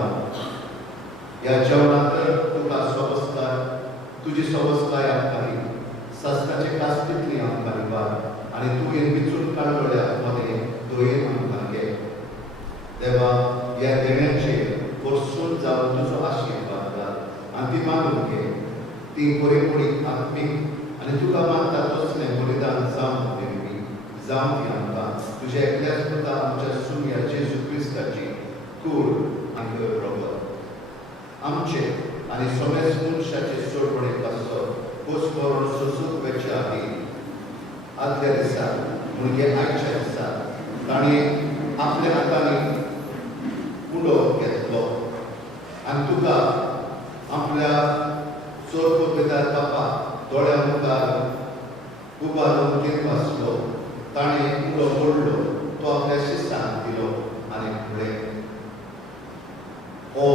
ह्या जेवणांत तुका सोबस्कार तुजी सोबस्काय आमकां दी सस्ताचे कास्तींतली आमकां निवार आनी तूं हे विचून काडलोल्या मदें दोयेन आमकां घे देवा ह्या देण्याचेर परसून जावन तुजो आशिर्वाद घाल आनी ती मानून घे ती पुरेपुरी आत्मीक आनी तुका मानता तसलें बलिदान जावन दिवपी जावन दी आमकां तुज्या एकल्याच पुता आमच्या सुम्या जेजू क्रिस्ताची कूड आनी रगत आमचे आनी सोमेस मनशाचे सोडवणे पासो पोसपरून सोसूंक वेच्या आदी आदल्या दिसा म्हणजे आयच्या दिसा ताणी आपल्या हातांनी उडो घेतलो आनी तुका आपल्या चोर पितार बापा दोळ्या मुखार उबारून घेत आसलो ताणें उडो मोडलो तो आपल्या शिसांक दिलो आनी फुडें ओ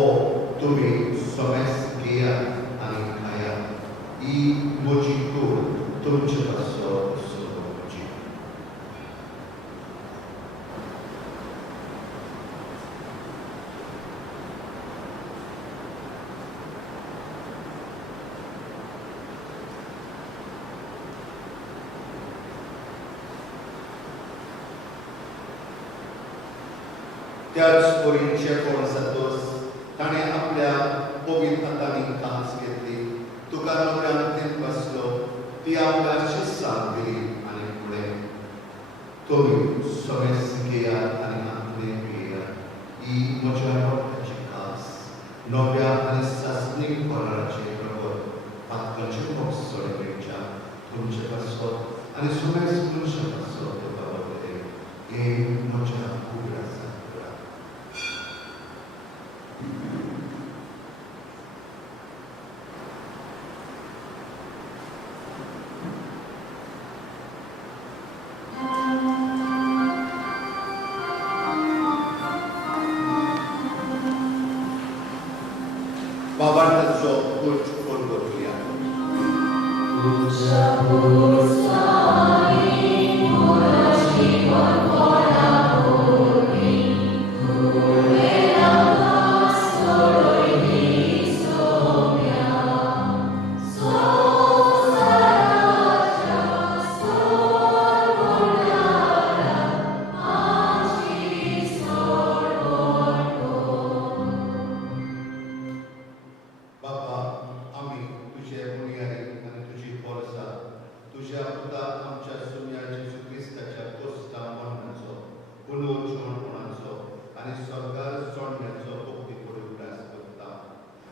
तुमी सोमेस घेयात आनी खायात ही म्हजी कूड तुमचे पासो सोबतची त्याच परीचे कोण जातोस ताणें आपल्या पवित्र हातांनी कांस घेतली तुका नव्यान तें बसलो ती आपल्या शिसांक दिली आनी फुडें तुमी सोमेस घेयात आनी आपले पियेयात ही म्हज्या रगताची कास नव्या आनी सासणीक फळांचे रगत पातकाचे मोगसोळे मेळच्या तुमचे पासो आनी सोमेस मनशा पासो तुका वतले हे म्हज्या कुबराचा बाबांचो कुच फोडोया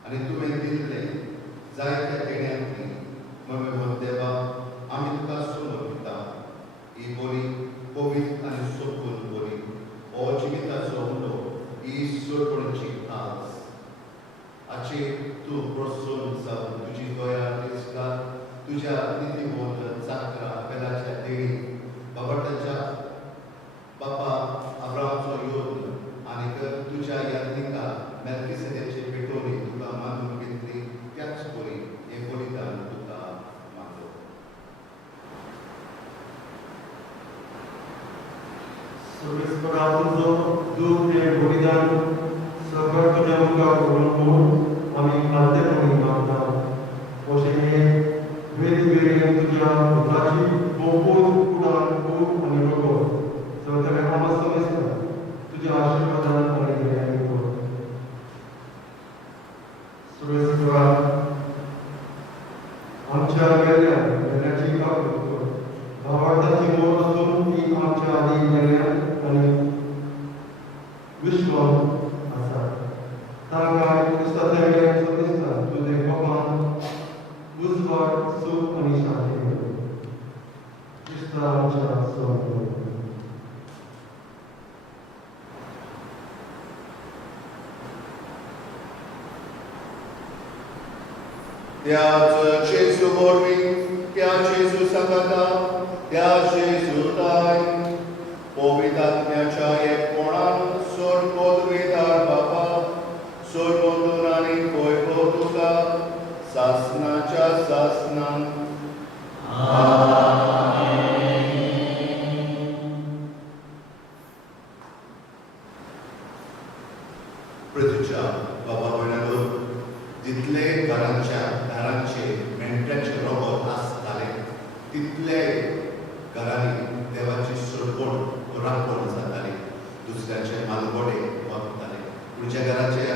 आनी तुवें दिल्लें जायत्या देण्यांतली मम्मी देवा आमी तुका समर्पिता ही बरी पवित्र आनी सोपून बरी हो जिविताचो उलो ही सोडपणीची खास हाची तूं प्रोत्सून जावन तुजी गोंयां दिसता तुज्या नितीमोल चाकरा बेलाच्या देणी बाबाटाच्या बापा अब्रामचो योद आनीक तुज्या याज्ञिका मेल्किसेदेचे पेटोवणी तुका मानून घेतली त्याच परी हे बलिदान तुका मागलो. सर्वेस्परा तुझो दूध हे बलिदान सगळं तुझ्या मुखार उडोवन आमी खालतेपणी मागता. अशें हे वेगवेगळे तुज्या पुत्राची भोवपूर कुडान खूब आनी रगत सगळे आमकां समजता तुज्या आशिर्वादान आनी दयान कर. सर्वेस्परा आमच्या गेल्याची काकूट कर. भावार्थाची मोल असून ती आमच्या आदी गेल्यान आनी विश्वास आसा. तांकां क्रिस्ताच्या गेल्यान समजता तुजे कोपान उजवाड सूख आनी शांती मेळ्ळी. क्रिस्ता आमच्या सोबत. त्याच जेजू मोरवी त्या जेजू संगता त्या जेजू ताय पवित्र आत्म्याच्या एकपणान सोड पदवीदार बापा सोड बंधून आनी वैभव तुका सासनाच्या सासनान पृथ्वीच्या बाबा भयणारो जितले घरांच्या दारांचे मेंढऱ्याचे रगत आसताले तितले घरांनी देवाची सोडवण राखण जाताली. दुसऱ्याचे मालगोडे वागताले. तुज्या घराच्या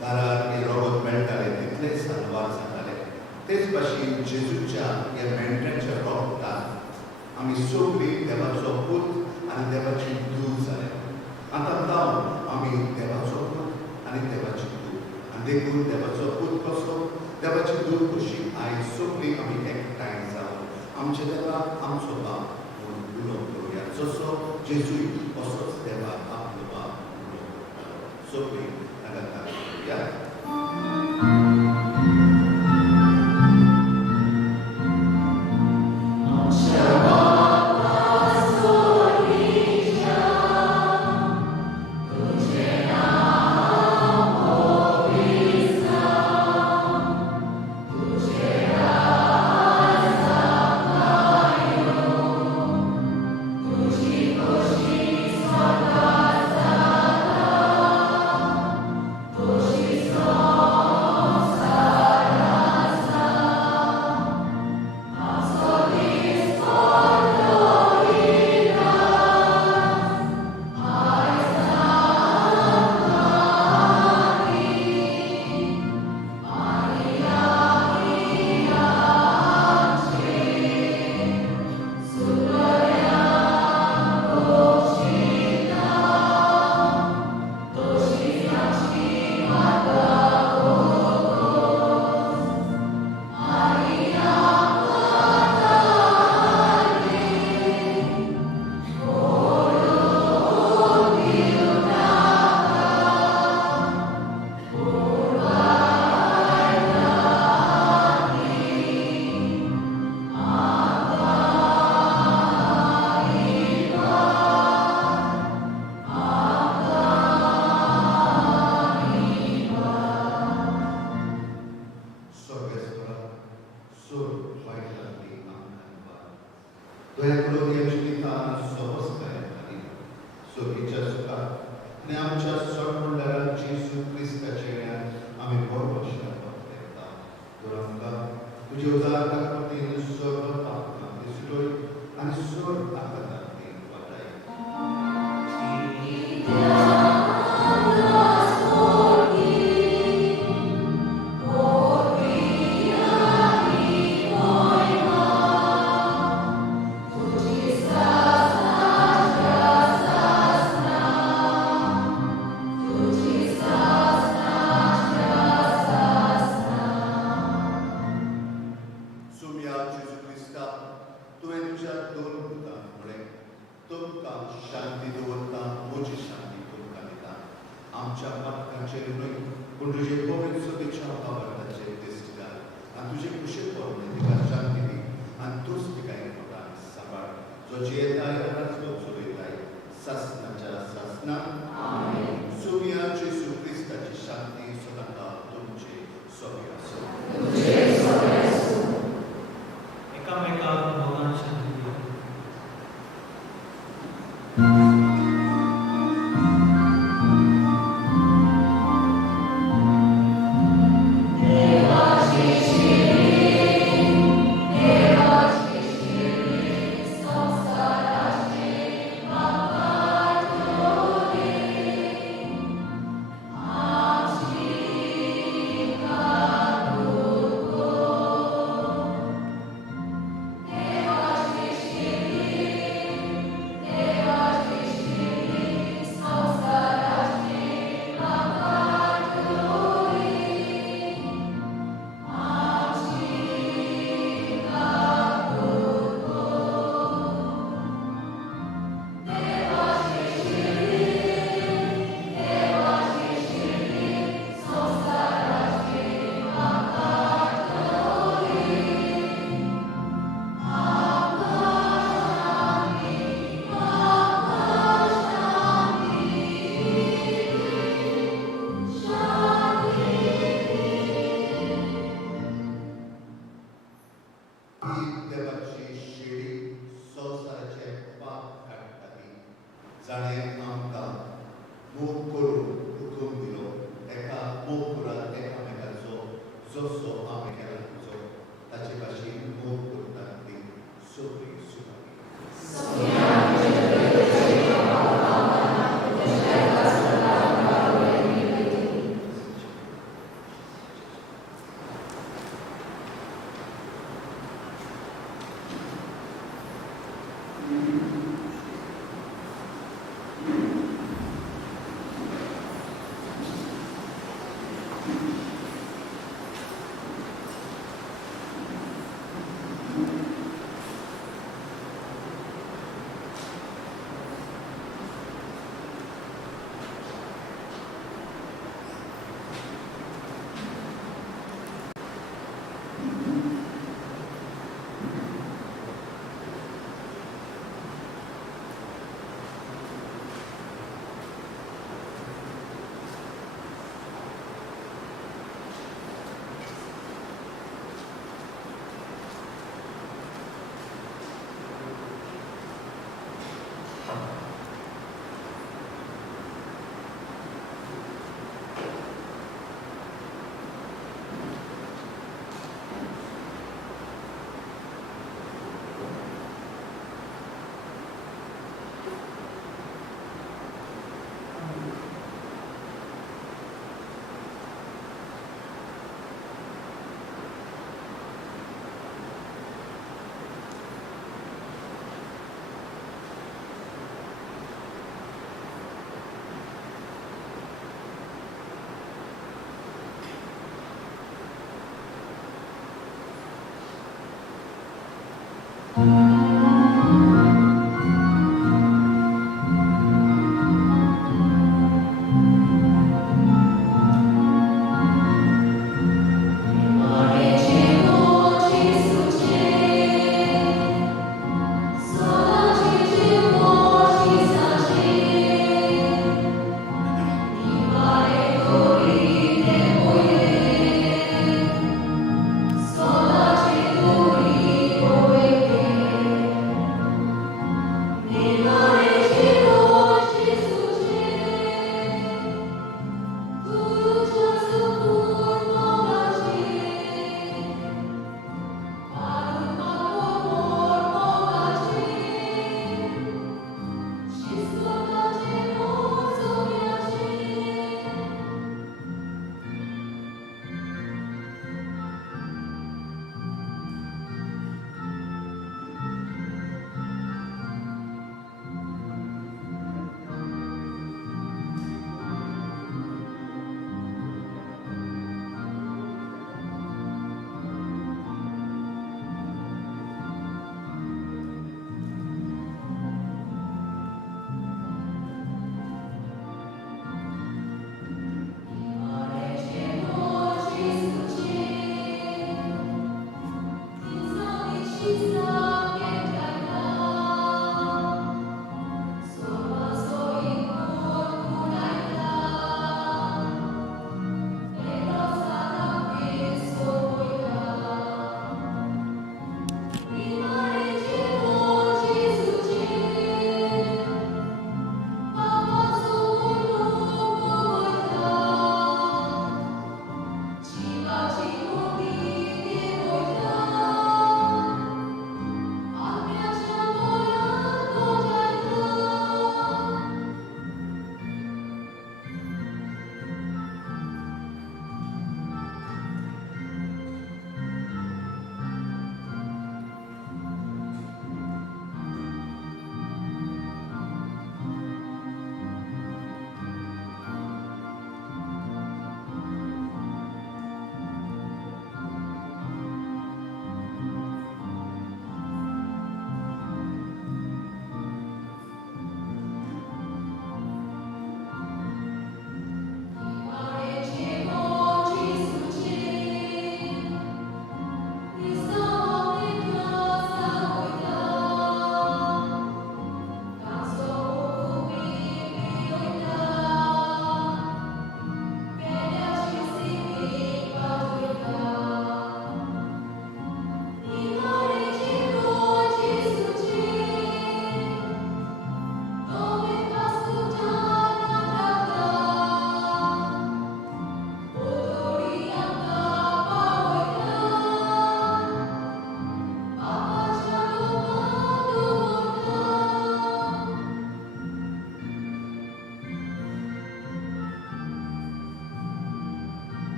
दारार हे रगत मेळटाले तितले सानवार जाताले. तेच भाशेन जेजूच्या ह्या मेंढऱ्याच्या रगतान आमी सगळीं देवाचो पूत आनी देवाची दूत जाले. आतां जावन आमी देवाचो पूत आनी देवाची दूत आनी देखून देवाचो पूत कसो देवाची दूत कशी आयज सगळीं आमी एकठांय जावन आमच्या देवाक आमचो बाप म्हणून उलोवप करुया. जसो जेजूय असोच देवाक आपलो बाप उलोवप करतालो. सगळीं लगातार करुया. cerului, un ryżekowy sobie ciała wartacie dyska, a tu się kuszepolny, tyka żartywi, a tu styka informacji sabar, zodzieta i rozwodzujtaj, sasnacza sasna, amen. Sumia Jezu Chrysta ci szanty i sonata dumcie sobie asu. एकामेकाक भगवान शांती दिया. Sola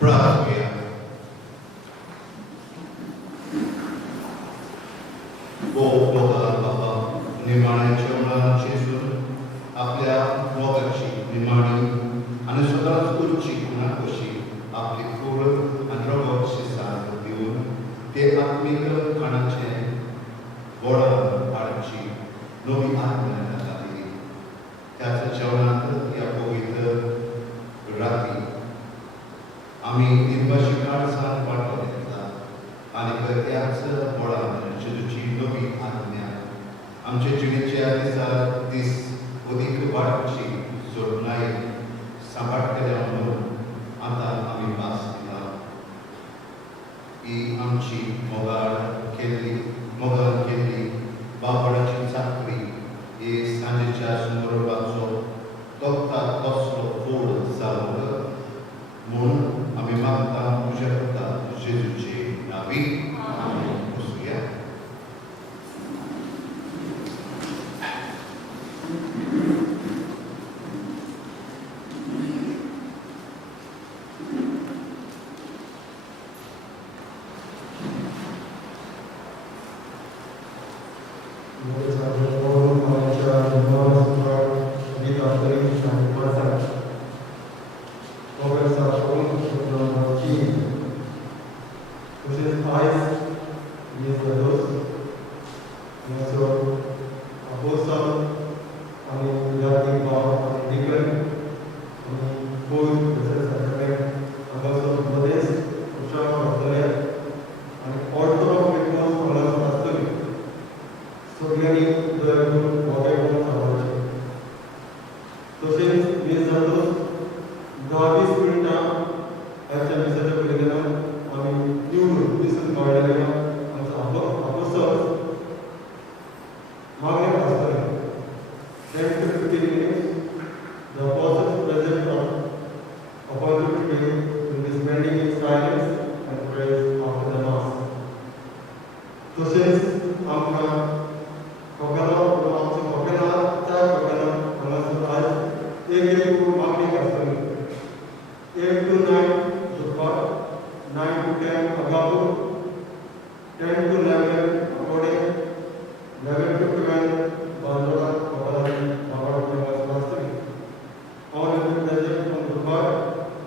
प्रार्थूया. भोगोता बाबा निमाण्याच्या मुळांची सूर आपल्या मोगाची निमाणी आणि स्वतःच उच्ची गुणा कशी आपली कूळ आणि रगतशी साथ दिवन ते आत्मिक खाणाचे गोडा हाडची नवी आत्म्याला जाती. त्याच्या जेवणात या पवित्र रात्री आम्ही निर्वाशी काळजात वाटो घेतला आणि त्याच बोळान जेजूची नवी आज्ञा आमच्या जिणेच्या दिसार दीस अधिक वाडची जोडणाई सांबाळटल्या म्हणून आता आम्ही वास केला. ही आमची मोगाळ केल्ली बाबडाची चाकरी हे सांजेच्या सुमरोबाचो तोखता तसलो फोड जावं म्हणून आम्ही मागता तुझ्या पुता जेजूचे नावी बसूया. तशेंच 10-20 मिनटां ह्या मिसाच्या भुरग्यांना आमी निवडून दिसून काडलेले आमचो आपोसोस मागणें आसतलें 10 to 15 minutes. The apostles present are appointed to will be spending in silence and praise after the mass. तशेंच आमकां कोकणां आमच्या कोकणाच्या कोकणां हांगासर आज एक मागणी आसतली 8 to 9 दुपार 9 to 10 अगापू 10 to 11 अकोडे 11 to 12 बांदोडा कोकणांनी बाबाड आसतली all will be present on दुपार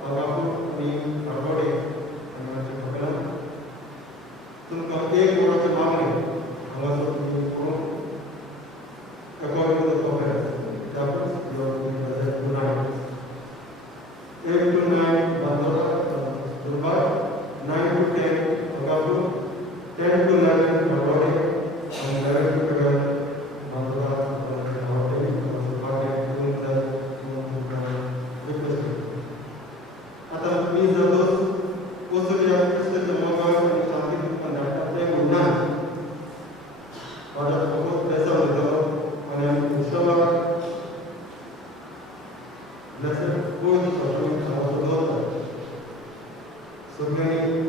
अगापू आणि अकोडे हांगाच्या कोकणां तुमकां एक वराची मागणी हांगासर तुमी करून according to the conference chapters you are going to present tonight 8 to 9 Bandora Durbar 9 to 10 Agapu 10 to 11 Bandora and 11 to 12 Bandora आता मी जर पोचल्या पुस्तक मोबाईल आणि सांगितलं पण आपले गुन्हा माझा बहुत पैसा होतो आणि आम्ही उत्सवा blessed food of the Lord. So many